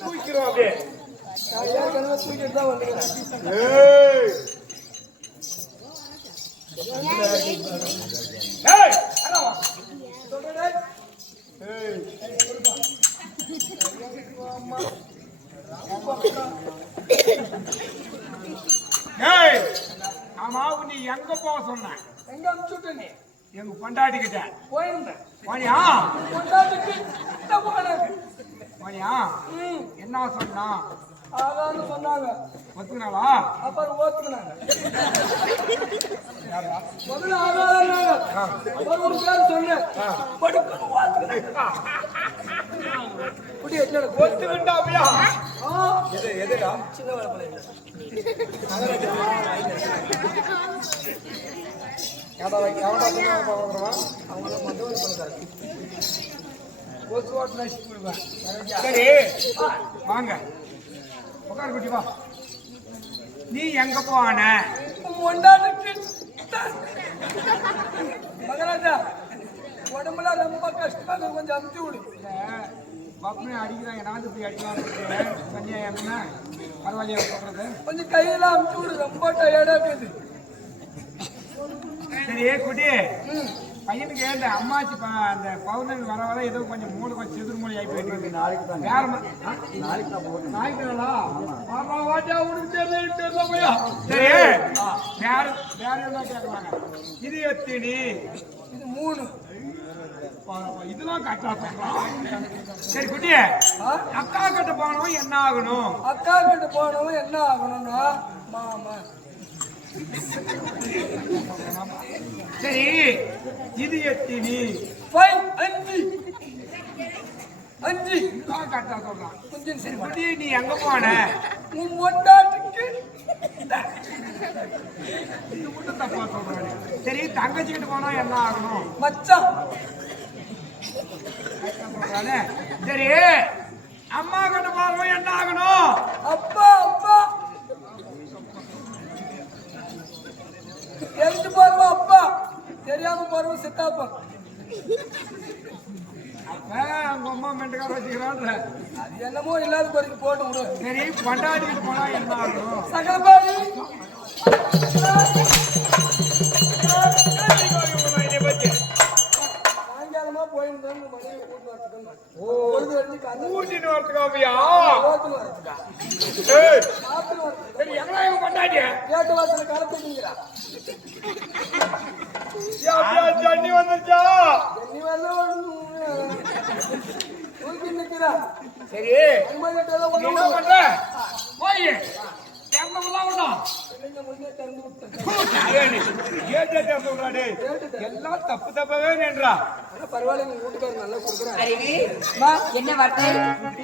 தூக்கிறோம் அப்படியே தூக்கிட்டு தான் வந்து ஆமா நீ எங்க போக சொன்ன? எங்க அனுப்பிச்சுட்ட நீ? எங்க பொண்டாட்டி கிட்ட போயிருந்தேன். போனியா? பொண்டாட்டிக்கு கிட்ட போனது. போனியா? என்ன சொன்னா? ஆகான்னு சொன்னாங்க. ஒத்துக்கினாளா? அப்புறம் ஓத்துக்கினாங்க. முதல்ல ஆகாதுன்னாங்க. அப்புறம் ஒரு பேர் சொன்னேன். படுக்கணும் ஓத்துக்கினாங்க. குடி என்னோட ஒத்துக்கிட்டா அப்படியா? எதுடா? சின்ன வேலை பண்ணல. சரி வாங்க உட்கார் குட்டி வா. நீ எங்க போன? மகராஜா உடம்புல ரொம்ப கஷ்டமா கொஞ்சம் அமுத்தி விடு. பப்னு அடிக்கிறாங்க, நான் போய் அடிக்கலாம் தனியா என்ன பரவாயில்லையா சொல்றது? கொஞ்சம் கையில அமுத்தி விடு, ரொம்ப டயர்டா இருக்குது. சரி குட்டி, பையனுக்கு ஏந்த அம்மாச்சி அந்த பௌர்ணமி வர வர ஏதோ கொஞ்சம் மூளை கொஞ்சம் செதுறு மூளை ஆகி போயிட்டு நாளைக்கு தான் வேற நாளைக்கு தான் சரி வேற வேற என்ன கேட்கலாங்க? இது எத்தினி? இது 3. இதெல்லாம் கரெக்டா சொல்றான். சரி குட்டி, அக்கா கிட்ட போனவன் என்ன ஆகணும்? அக்கா கிட்ட போனவன் என்ன ஆகணும்னா மாமா. சரி இது எத்தினி? 5 கரெக்டா சொல்றான். கொஞ்சம் சரி குட்டி, நீ எங்க போன? உன் பொண்டாட்டிக்கு இது மட்டும் தப்பா சொல்றாரு. சரி தங்கச்சி கிட்ட போனா என்ன ஆகணும்? மச்சான். சரி அம்மா கிட்ட போனவன் என்ன ஆகணும்? அப்பா. தெரிஞ்சு போறவன் அப்பா, தெரியாம போறவன் சித்தாப்பா. அப்ப அவங்க அம்மா மெண்டுக்கார வச்சுக்கிறான்ற. அது என்னமோ இல்லாத குறைக்கு போட்டு விடு. சரி பொண்டாட்டிட்டு போனா என்ன ஆகணும்? சகலபாடி சாயங்காலமா போயிருந்தேன் மனைவி கூட்டு வரதுக்கு. கூட்டிட்டு வரதுக்காவியா? ஓட்டுன்னு வரதுக்கா? சாப்பிட்டு வரதுக்கு. சரி எங்களா இவங்க பொண்டாட்டி கேட்டு வாசல கலந்துட்டீங்களா? தண்ணி வந்துருச்சா? நீ வந்து தூக்கி நிக்கிறா. சரி அம்மா கிட்ட எல்லாம் என்ன ஒண்ணு பண்ற? போய் திறந்தவெல்லாம் விடும். முன்னே திறந்து விட்டேன். எல்லாம் தப்பு தப்பாவே நின்றா. ஆனா பரவாயில்ல, எங்க வீட்டுக்காரர் நல்லா கொடுக்குறாரு. என்ன வார்த்தை?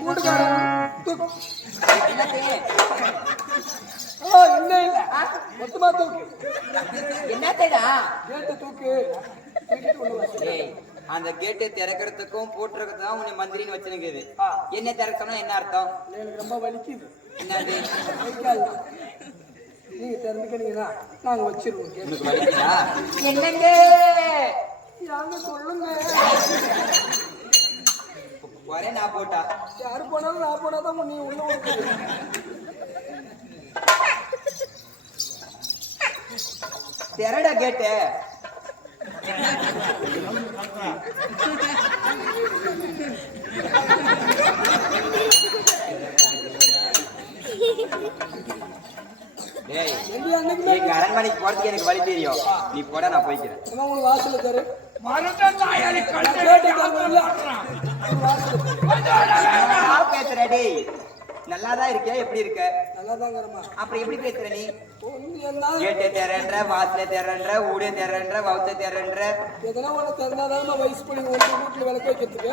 வீட்டுக்காரர் இன்னும் இல்ல, மொத்தமா தூக்கு. என்னத்தடா? கேட்டு தூக்கு. தூக்கிட்டு கொண்டு வா. அந்த கேட்டை திறக்கிறதுக்கும் போட்டுறதுக்கும் உன்னை மந்திரின்னு வச்சிருக்குது. என்ன திறக்கணும் என்ன அர்த்தம்? எனக்கு ரொம்ப வலிக்குது. என்னது? நீங்க திறந்துக்கிட்டீங்கன்னா நாங்க வச்சிருவோம். உனக்கு வலிக்குதா? என்னங்க யாங்க சொல்லுங்க. ஒரே நான் போட்டா யாரு போனாலும் நான் போனாதான் நீ உள்ள வந்து திறடா கேட்டு. அரண்மனைக்கு போறதுக்கு எனக்கு வழி தெரியும். நீ போட, நான் போய்க்கிறேன். உங்களுக்கு வாசல தரு. பேசுறடி நல்லாதான் இருக்கியா? எப்படி இருக்க? நல்லாதாங்கிறமா. அப்புறம் எப்படி பேசுற நீ? கேட்டே தேரன்ற, வாசல தேரன்ற, ஊடே தேரன்ற, வவுத்த தேரன்ற. எதனா ஒண்ணு திறந்தாதான் வயசு பண்ணி உங்க வீட்டுல விளக்க வைக்கிறதுக்கு.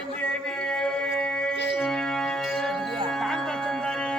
என் தேவி காந்த சுந்தரி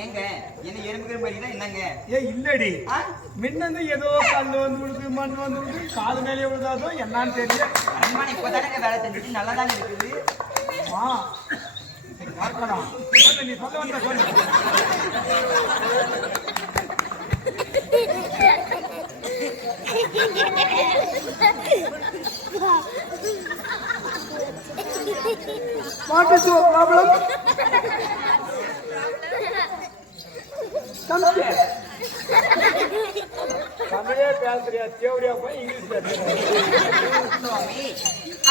ஏங்க என்ன எறும்புகிற மாதிரி என்னங்க ஏ இல்லடி மின்னந்து ஏதோ கல் வந்து விழுது மண் வந்து விழுது காது மேலே விழுதாதோ என்னன்னு தெரியல அம்மா இப்பதானங்க வேலை செஞ்சுட்டு நல்லா தானே இருக்குது பார்க்கலாம் நீ சொல்ல வந்த சொல்லு What is your problem? Come here. தமிழே பேசுறியா தேவடியா போய் இங்கிலீஷ் பேசுறியா சுவாமி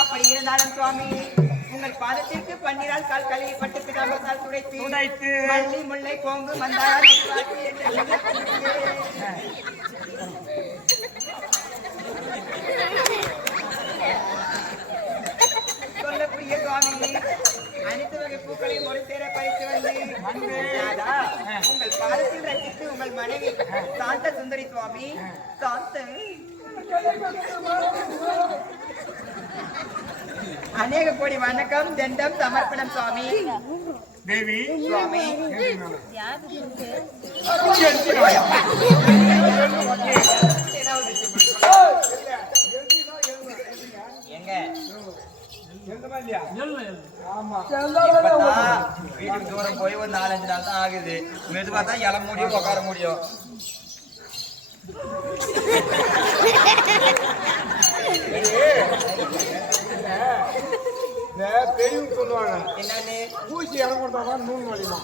அப்படி இருந்தாலும் சுவாமி உங்கள் பாதத்திற்கு பன்னீரால் கால் கழுவி பட்டு பிதாமத்தால் துடைத்து மல்லி முல்லை கோம்பு மந்தாரம் சொல்லக்கூடிய சுவாமி அனைத்து வகை பூக்களையும் ஒரு சேர பறித்து வந்து உங்கள் பாதத்தில் ரசித்து உங்கள் மனைவி சாந்த சுந்தரி சுவாமி சாந்த அநேக கோடி வணக்கம் தண்டம் சமர்ப்பணம் சுவாமி தேவி சுவாமி எங்க வீட்டுக்கு தூரம் போய் ஒரு 4-5 நாள் தான் ஆகுது மெதுவா தான் இள முடியும் உட்கார முடியும் பெரியவங்க சொல்லுவாங்க என்னன்னு ஊசி இடம் கொடுத்தாதான் நூல் வலிமா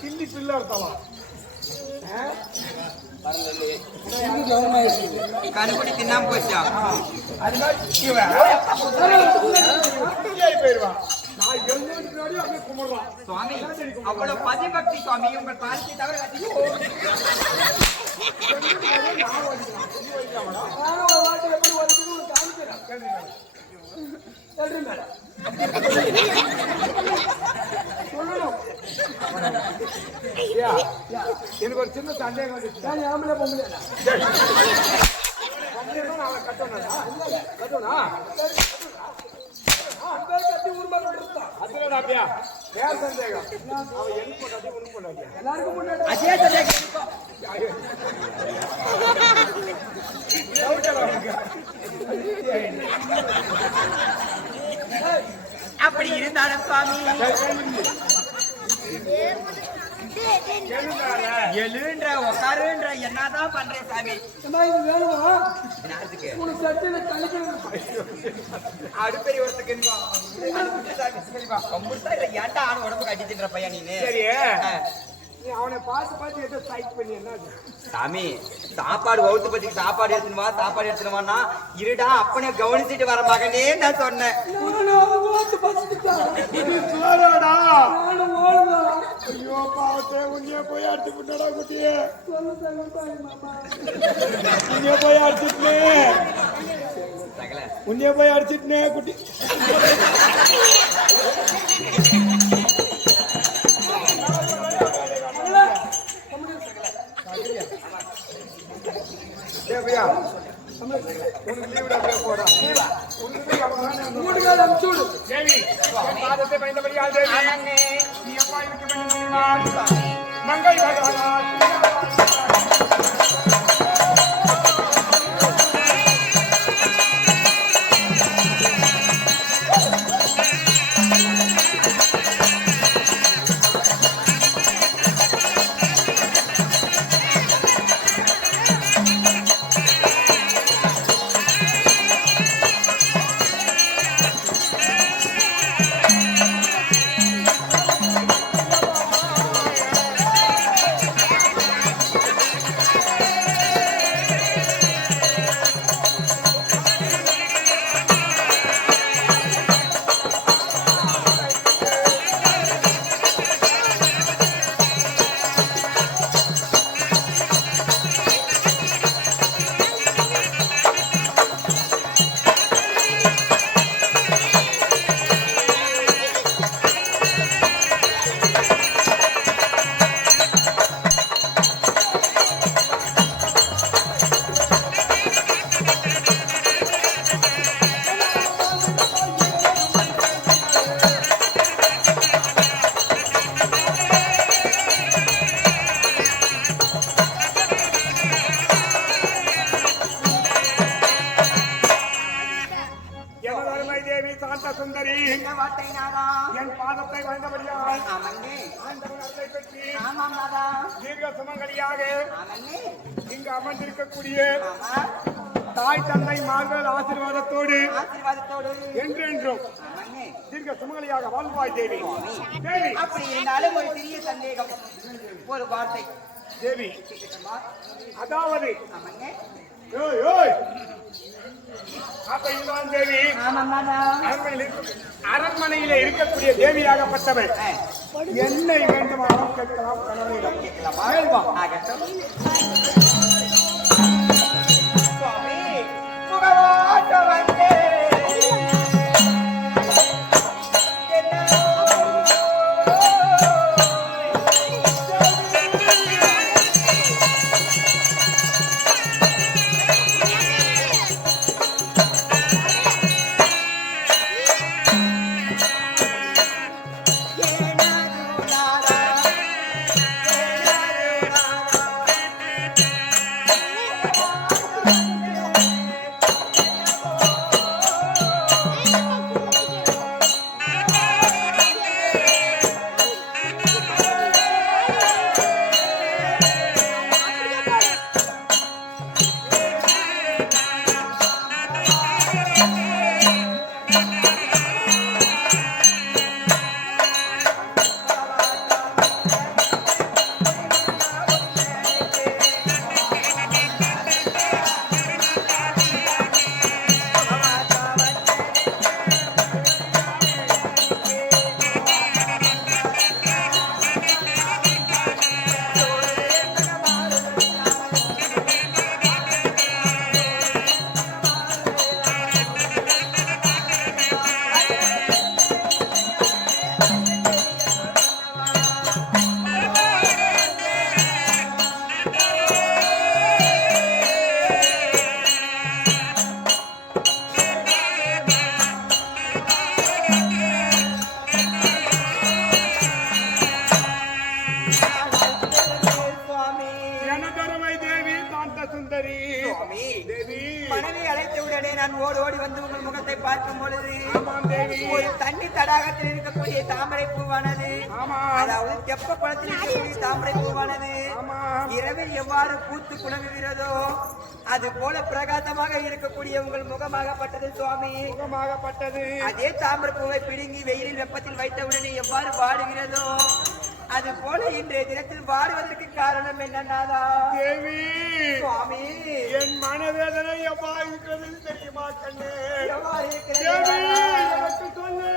தில்லி பிள்ளை இருக்கலாம் கண்குடி தின்னாம போச்சா அது மாதிரி போயிருவான் நான் எழுந்து அப்படியே கும்பிடுவான் சுவாமி அவ்வளவு பதிபக்தி சுவாமி உங்கள் பாலத்தை தவிர எல்றி மேல சொல்லணும். ஐயா, எனக்கு ஒரு சின்ன சந்தேகம் வந்துச்சு. நான் ஆம்பளை பொம்பளை நான் அவளை கட்டணும்னா கட்டி ஊர்மாரி இருந்தான். அதுலடாப்பியா வேற சந்தேகம். அவன் என்ன பண்ணாட்டி ஒண்ணு பண்ணாட்டியா எல்லாருக்கும் முன்னாடி அதே சந்தேகம் இருக்கும். அப்படி இருந்தாலும் சுவாமி எழுன்ற உக்காருன்ற என்னதான் பண்றேன் சாமி. அம்மா, இது வேணுமா? யாருக்கு உனக்கு சட்டையில கழிக்கணும். அடுப்பெரிய ஒருத்தருக்கு ஏன்டா ஆன உடம்பு கட்டிச்சுன்ற பையன் நீனு. சரி நீ அவனை பார்த்து ஏதோ ஸ்ட்ரைக் பண்ணி என்ன சாமி சாப்பாடு வகுத்து பத்திக்கு சாப்பாடு எடுத்துனுவான்னா இருடா அப்பனே கவனிச்சுட்டு வர மகனே நான் சொன்னேன். நானும் ஓட்டு பசிச்சுட்டான். சோறாடா. நானும் ஓடுதான். ஐயோ பாவத்தே உன்னைய போய் அடிச்சு விட்டடா குட்டியே. சொல்ல சொல்லுட்டாங்க மாமா. உன்னைய போய் அடிச்சுட்டே சகல உன்னைய போய் அடிச்சுட்டே குட்டி. தேவையா உனக்கு லீவுடா போய் போடா. மூணு நாள் அனுப்பிச்சு விடு. தேவி பாதத்தை பயந்தபடியா தேவி நீ அப்பா இருக்க வேண்டும் மங்கை பகவானா. சுந்தரி என்ன வார்த்தை நாதா? என் பாதத்தை வந்தபடியால் ஆமண்ணே. ஆண்டவன் அருளை பெற்று ஆமாம் நாதா. தீர்க்க சுமங்கலியாக ஆமண்ணே. இங்கு அமர்ந்திருக்கக்கூடிய ஆமா. தாய் தந்தை மார்கள் ஆசீர்வாதத்தோடு ஆசீர்வாதத்தோடு என்றென்றும் ஆமண்ணே. தீர்க்க சுமங்கலியாக வாழ்வாய் தேவி. தேவி அப்படி இருந்தாலும் ஒரு சிறிய சந்தேகம், ஒரு வார்த்தை தேவி அதாவது ஆமண்ணே. ஓய் ஓய் அப்ப இதுதான் தேவி ஆமாம் நாதா. அரண்மனையில இருக்கக்கூடிய தேவியாகப்பட்டவள் என்னை வேண்டுமானால் கேட்கலாம் கணவனிடம். கேட்கலாமா? ஆகட்டும். சுவாமி, புகழாட்ட வந்தே. Oh தடாகத்தில் இருக்கக்கூடிய தாமரை பூவானது, அதாவது தெப்ப குளத்தில் இருக்கக்கூடிய தாமரை பூவானது இரவில் எவ்வாறு பூத்து குணங்குகிறதோ அது போல பிரகாசமாக இருக்கக்கூடிய உங்கள் முகமாகப்பட்டது சுவாமி. முகமாகப்பட்டது அதே தாமரை பூவை பிடுங்கி வெயிலில் வெப்பத்தில் வைத்தவுடனே எவ்வாறு வாடுகிறதோ அது போல இன்றைய தினத்தில் வாடுவதற்கு காரணம் என்னன்னாதா தேவி சுவாமி, என் மனவேதனை எவ்வாறு இருக்கிறது தெரியுமா கண்ணே? எவ்வாறு இருக்கிறது தேவி எனக்கு சொல்லு.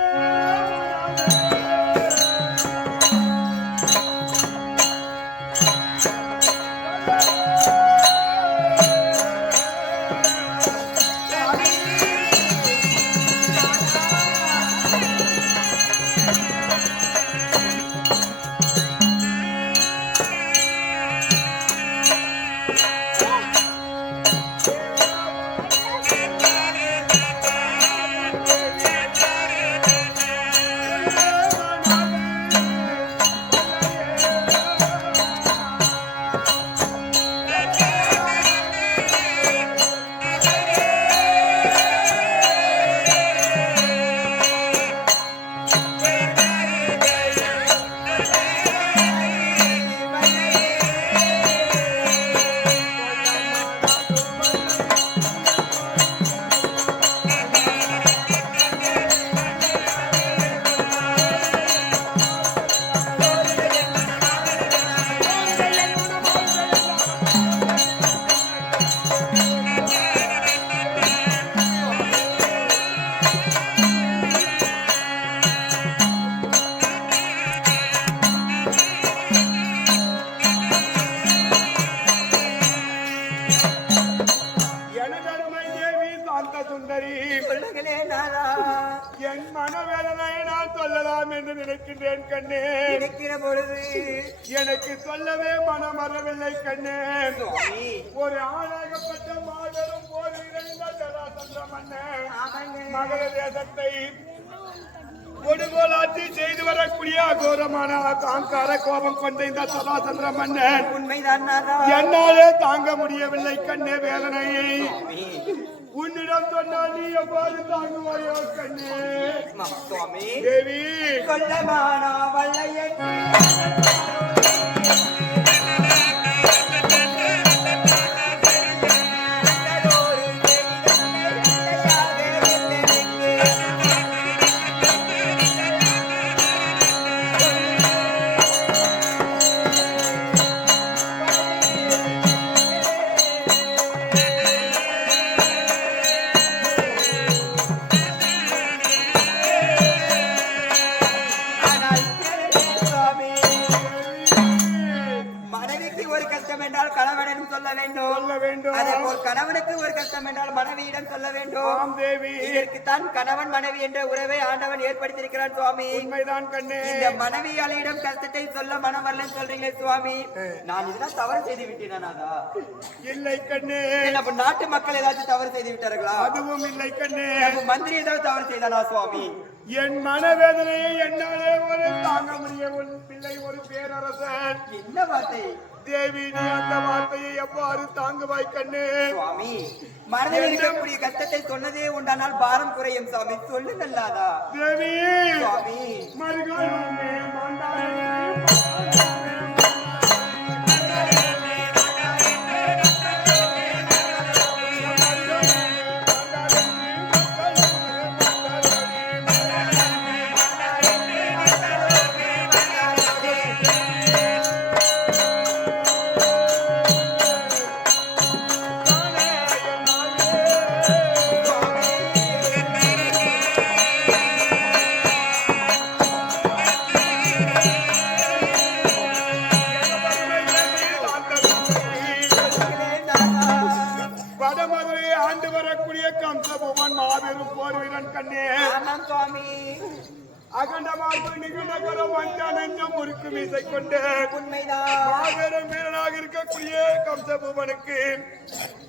என் மனவேதனை நான் சொல்லலாம் என்று நினைக்கின்றேன் கண்ணே. நினைக்கிற பொழுது எனக்கு சொல்லவே மனம் வரவில்லை கண்ணே. ஒரு ஆளாகப்பட்ட மாபெரும் போர் இறைந்த ஜராசந்திர மன்னன் மகர தேசத்தை கொடுகோலாட்சி செய்து வரக்கூடிய அகோரமான அகங்கார கோபம் கொண்ட இந்த சதாசந்திர மன்னன் உண்மைதான் என்னாலே தாங்க முடியவில்லை கண்ணே வேதனையை. உன்னிடம் சொன்னால் நீ எவ்வாறு தாங்குவாயோ கண்ணே? சுவாமி தேவி சொல்லமானா வல்லையே கணவனுக்கு ஒரு கஷ்டம் என்றால் மனைவியிடம் சொல்ல வேண்டும். இதற்குத்தான் கணவன் மனைவி என்ற உறவை ஆண்டவன் ஏற்படுத்தியிருக்கிறான் சுவாமி. உண்மைதான் கண்ணே. இந்த மனைவியாளிடம் கஷ்டத்தை சொல்ல மனம் வரலன்னு சொல்றீங்களே சுவாமி, நான் இதெல்லாம் தவறு செய்து விட்டேனா? இல்லை கண்ணே. நம்ம நாட்டு மக்கள் ஏதாச்சும் தவறு செய்து விட்டார்களா? அதுவும் இல்லை கண்ணே. மந்திரி ஏதாவது தவறு செய்தானா சுவாமி? என் மனவேதனையை என்னாலே ஒரு தாங்க முடிய ஒரு பிள்ளை ஒரு பேரரசன். என்ன வார்த்தை தேவி, நீ அந்த வார்த்தையை எவ்வாறு தாங்குவாய் கண்ணே? சுவாமி, மனதில் இருக்கக்கூடிய கஷ்டத்தை சொன்னதே உண்டானால் பாரம் குறையும் சுவாமி. சொல்லு நல்லாதா தேவி. சுவாமி மறுகாலமே மாண்டாரே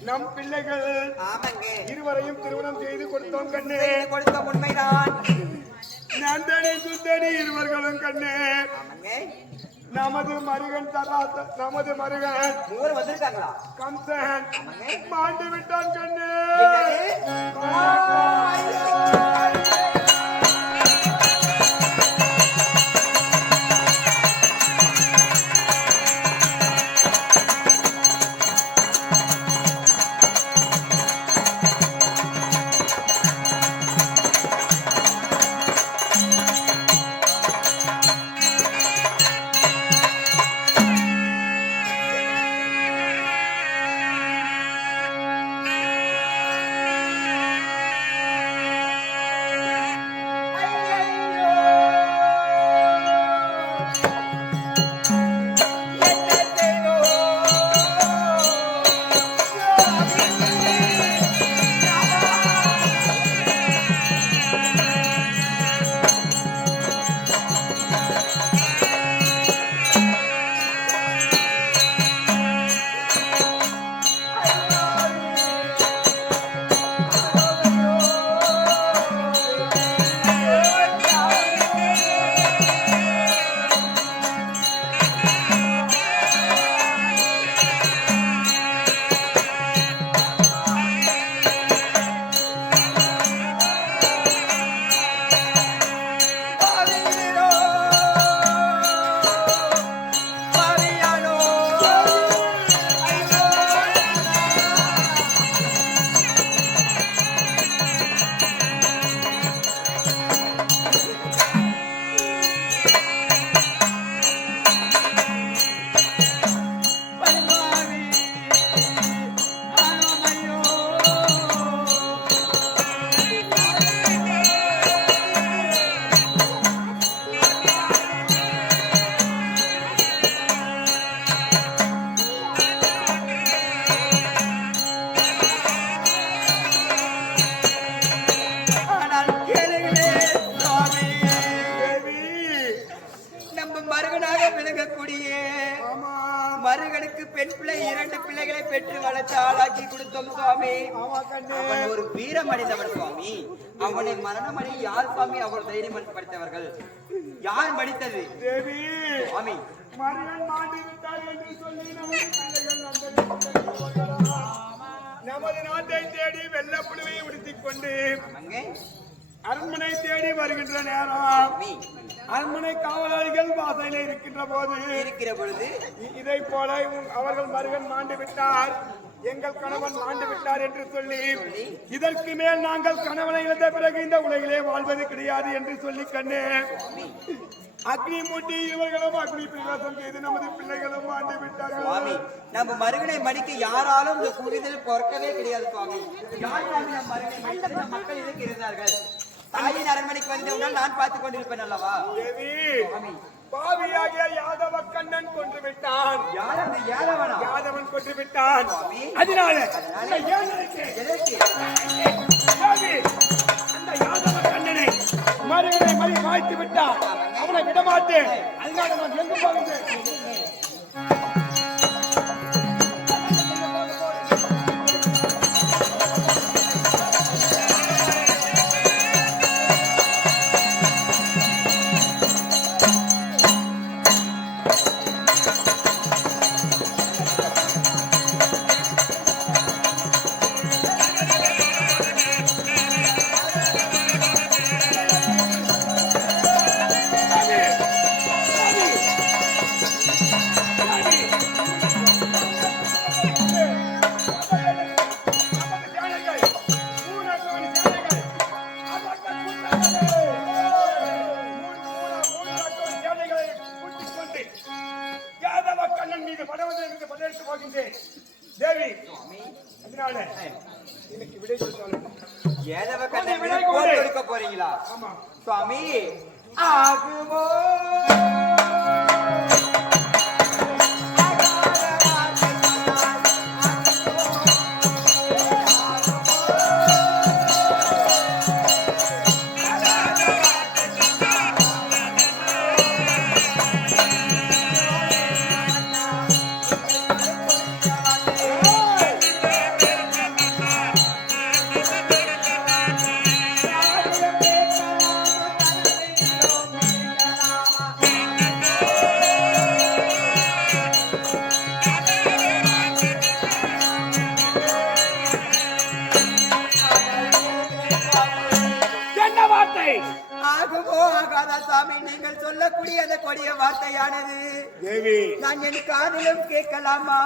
நம் பிள்ளைகள் இருவரையும் திருமணம் செய்து கொடுத்தோம் கண்ணே. கொடுத்தோம் உண்மைதான். நந்தனி சுந்தரி இருவர்களும் கண்ணே. நமது மருகன் நமது மருகன் வந்திருக்காங்களா? கம்சன் மாண்டு விட்டான் கண்ணே. மருகனாக விளங்கக்கூடிய மருகனுக்கு பெண் பிள்ளை 2 பிள்ளைகளை பெற்று வளர்த்து ஆளாக்கி கொடுத்தோம் சுவாமி. அவன் ஒரு வீரம் அடைந்தவன் சுவாமி. அவனை மரணம் அடைய யார் சுவாமி அவர் தைரியம் படுத்தவர்கள்? யார் மடித்தது தேவி? சுவாமி மருகன் மாண்டு விட்டார் என்று சொல்லி நமது நாட்டை தேடி வெள்ளப்புழுவை உடுத்திக் கொண்டு அரண்மனை தேடி வருகின்ற நேரம் அரண்மனை காவலாளிகள் வாசலில் இருக்கிற பொழுது இதை போல அவர்கள் மருகன் மாண்டு விட்டார், எங்கள் கணவன் மாண்டு விட்டார் என்று சொல்லி இதற்கு மேல் நாங்கள் கணவனை இழந்த பிறகு இந்த உலகிலே வாழ்வது கிடையாது என்று சொல்லி கண்ணே அக்னி மூட்டி இவர்களும் அக்னி பிரவேசம் செய்து நமது பிள்ளைகளும் மாண்டு விட்டார்கள் சுவாமி. நம்ம மருகனை மடிக்க யாராலும் இந்த கூடுதல் பொறுக்கவே கிடையாது சுவாமி. மக்கள் இதற்கு இருந்தார்கள். தாயின் அரண்மனைக்கு வந்தவுடன் நான் பார்த்துக் கொண்டிருப்பேன் அல்லவா? பாவியாகிய யாதவ கண்ணன் கொன்று விட்டான். யாதவன் கொன்று விட்டான். அதனால அந்த யாதவ கண்ணனை மருகனை மாய்த்து விட்டான். அவனை விடமாட்டேன். அதனால நான் எங்கு போகின்றேன்? தேவி அதனால எனக்கு விடை கொடுக்க போறீங்களா? சுவாமி ஆகுமோ சாமி நீங்கள் சொல்லக்கூடிய அந்த கொடிய வார்த்தையானது நான் என் காதிலும் கேட்கலாமா?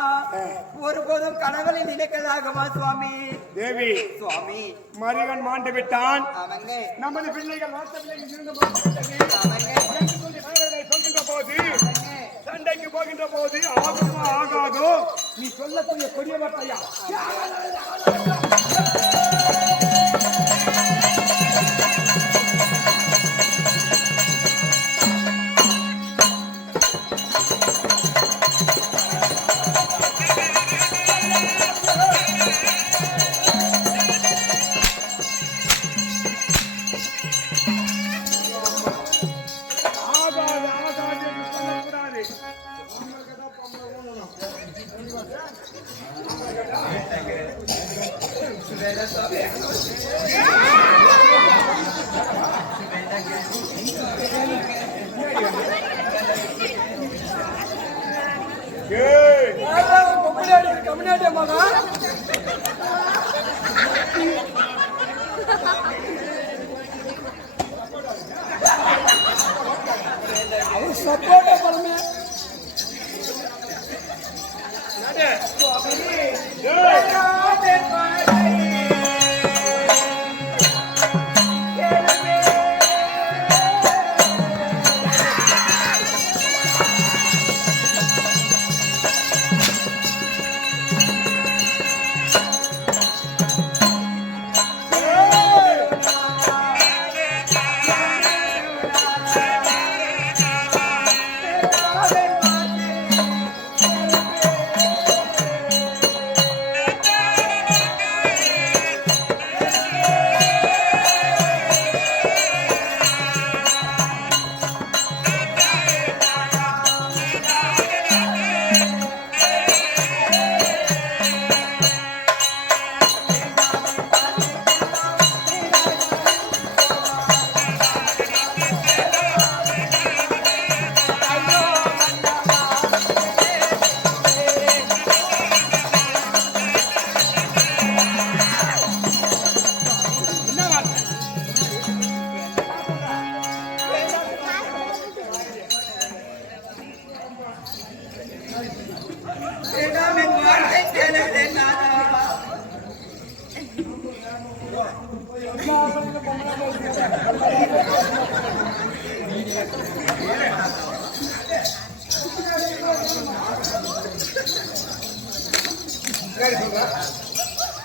ஒருபோதும் கனவுல நினைக்கலாகுமா சுவாமி? தேவி சுவாமி மருகன் மாண்டு விட்டான். நமது பிள்ளைகள் சொல்கின்ற போது சண்டைக்கு போகின்ற போது ஆகுமா ஆகாதோ நீ சொல்லக்கூடிய கொடிய வார்த்தையா? சப்போர்ட் பண்ணுங்க.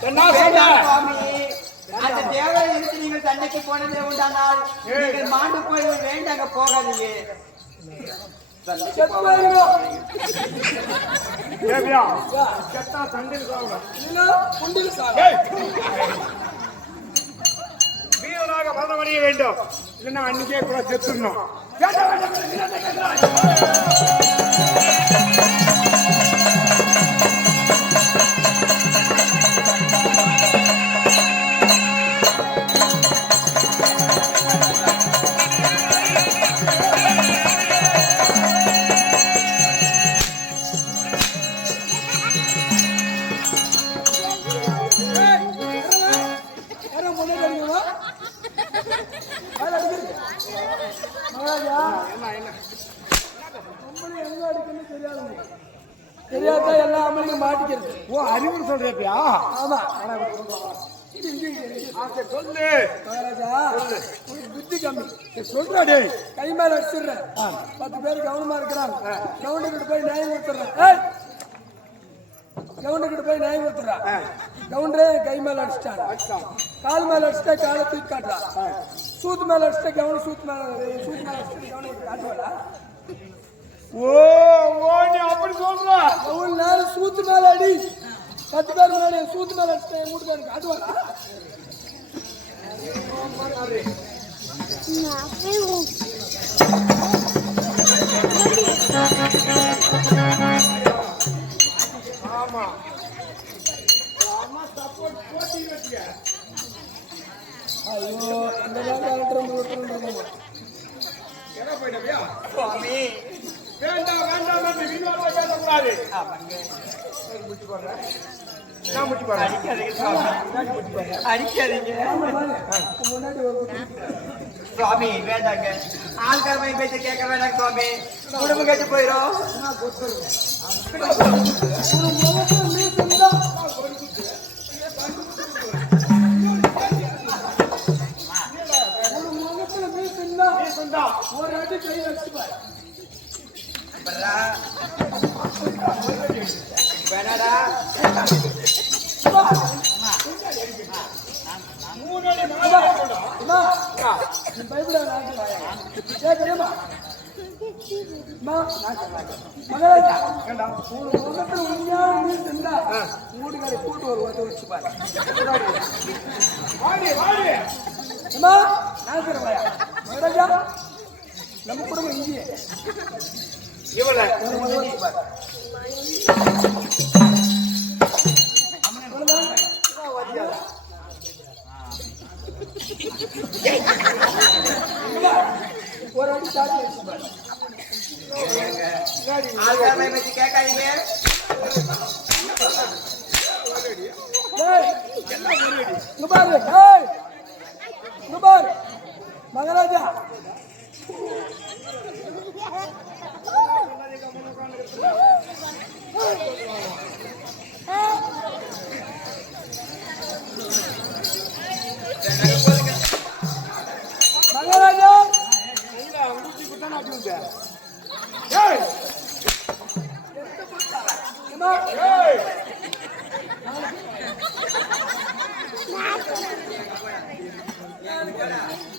என்ன சொல்ற சுவாமி அந்த தேவரை இருந்து நீங்கள் சண்டைக்கு போனதே உண்டானால் நீங்கள் மாண்டு போய் வேண்டாங்க போகாதீங்க தேவியா செத்தா சண்டையில் சாவணும் குண்டில் சார் வீரனாக மரணமடைய வேண்டும் இல்லைன்னா அன்னைக்கே கூட செத்துடணும் தெரியாதா எல்லா அமலையும் மாட்டிக்கிறது. ஓ அறிவுரை சொல்றியா? ஆமா சொல்லு மகாராஜா உனக்கு புத்தி கம்மி சொல்றா டேய் கை மேல அடிச்சிடுறேன் 10 பேர் கவனமா இருக்கிறாங்க கவுண்டர்கிட்ட போய் நியாயம் கொடுத்துறேன் கவுண்டர்கிட்ட போய் நியாயம் கொடுத்துறா கவுண்டரே கை மேல அடிச்சிட்டாங்க கால் மேல அடிச்சுட்டா காலை தூக்கி காட்டுறான் சூத்து மேல அடிச்சுட்டா கவனம் சூத்து மேல அடிச்சுட்டு கவனம் காட்டுவாடா ஓ ஓ நீ அப்படி சொல்ற எவ்வளவு நேரம் சூத்து மேல அடி 10 பேர் முன்னாடி சூத்து மேல அடிச்சுட்டா என் வீட்டுக்காரன் காட்டுவாடா ஆமா ஆமா சப்போர்ட் போட்டி வெச்சுங்க ஐயோ இந்த காலத்துல எங்க போயிட்டவியா சுவாமி வேண்டாம் வேண்டாம் என்று வீணாக பேசக்கூடாது நான் முட்டி போறேன் அடிக்காதீங்க சுவாமி அடிக்காதீங்க முன்னாடி ஒரு சுவாமி வேண்டாங்க ஆள்காரமை பேச்ச கேட்க வேண்டாம் சுவாமி குடும்பம் கேட்டு போயிடும் ஒரு அடி கை வச்சுப்பாரு வேணாடா வீட்டுக்காரி கூட்டு ஒரு உதவி வச்சு பாரு நம்ம குடும்பம் இங்கே இவளை ஒரு அடி சாத்தி வச்சு பாரு ஆள்காரமை பேச்ச கேட்காதீங்க மகாராஜா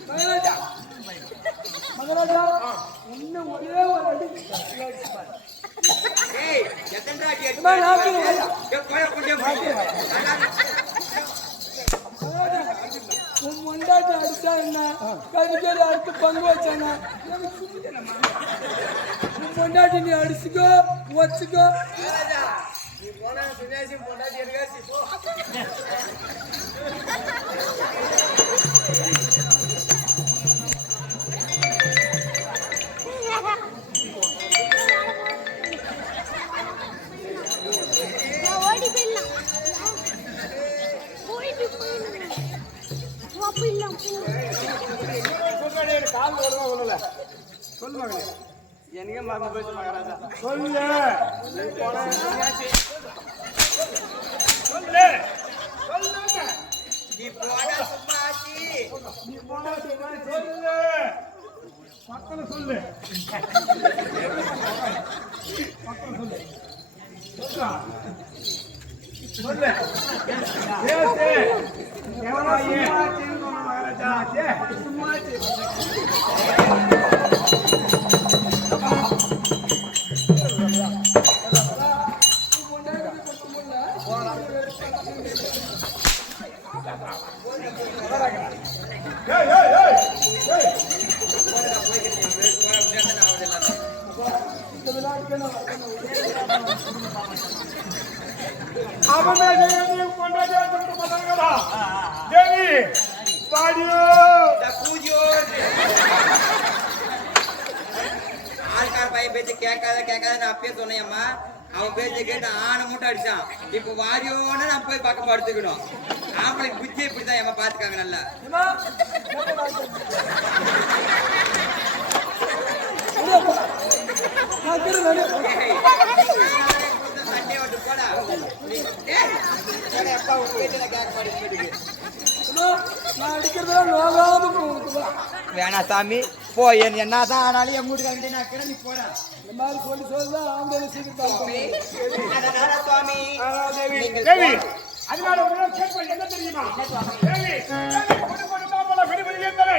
மகாராஜா மகாராஜா இன்னும் ஒரே ஒரு அடி உன் முண்டாட்டி அடிச்சா என்ன கறிக்கறி அறுத்து பங்கு வச்சானா உன் முண்டாட்டி நீ அடிச்சுக்கோ வச்சுக்கோ நீ போனா சுனேஷி பொண்டாட்டி இருக்காசி போ சொல்லு மகளே எனக்கு மறந்து போச்சு மகாராஜா சொல்லு நீ போனா சும்மாச்சி நீ போனா சொல்லு மக்கள் சொல்லு மக்கள் சொல்லு சொல்றா சொல்லு பேசு எவனாயே மகாராஜா ஏய் ஏய் ஏய் ஏய் அவனே தேவி கொண்டாடி வந்து பதங்கடா தேவி பாடியோ ஆள்கார் பையன் பேச்சு கேட்காத நான் அப்பயே சொன்னேம்மா. அவன் பேச்சை கேட்டு ஆனை மூட்டை அடிச்சான். இப்ப வாரியோன்னு நான் போய் பக்கம் படுத்துக்கணும். ஆம்பளைக்கு புத்தி இப்படிதான் ஏமா பாத்துக்காங்க நல்லா. சண்டே விட்டு போடா. அப்பா உங்க பேச்சு நான் கேட்க மாட்டேங்குது. நான் அடிக்கிறதெல்லாம் நோகாம போகுது. வேணா சாமி போ. என்னதான் ஆனாலும் என் வீட்டுக்காரங்க நான் கிளம்பி போறேன். இந்த மாதிரி சொல்லிதான் ஆம்பளை சீக்கிரம் சுவாமி தேவி அதனால உங்களை கேட்பேன் என்ன தெரியுமா தேவி கொண்டு கொண்டு பாப்பல விடுபடி ஏந்தலை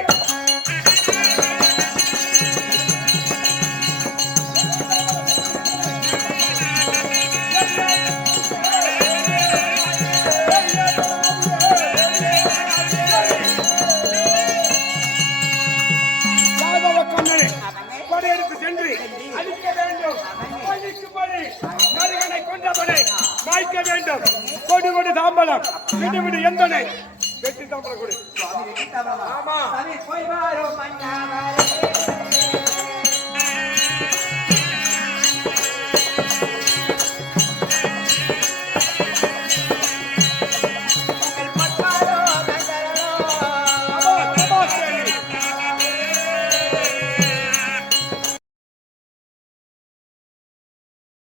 படையெடுத்து சென்று அழிக்க வேண்டும். மனிதனை கொண்டவனை மாய்க்க வேண்டும். கொடு கொடு தாம்பலம் விடு விடு எந்தனை வெற்றி தாம்பலம் கொடு. ஆமா போய் வாரோ மன்னா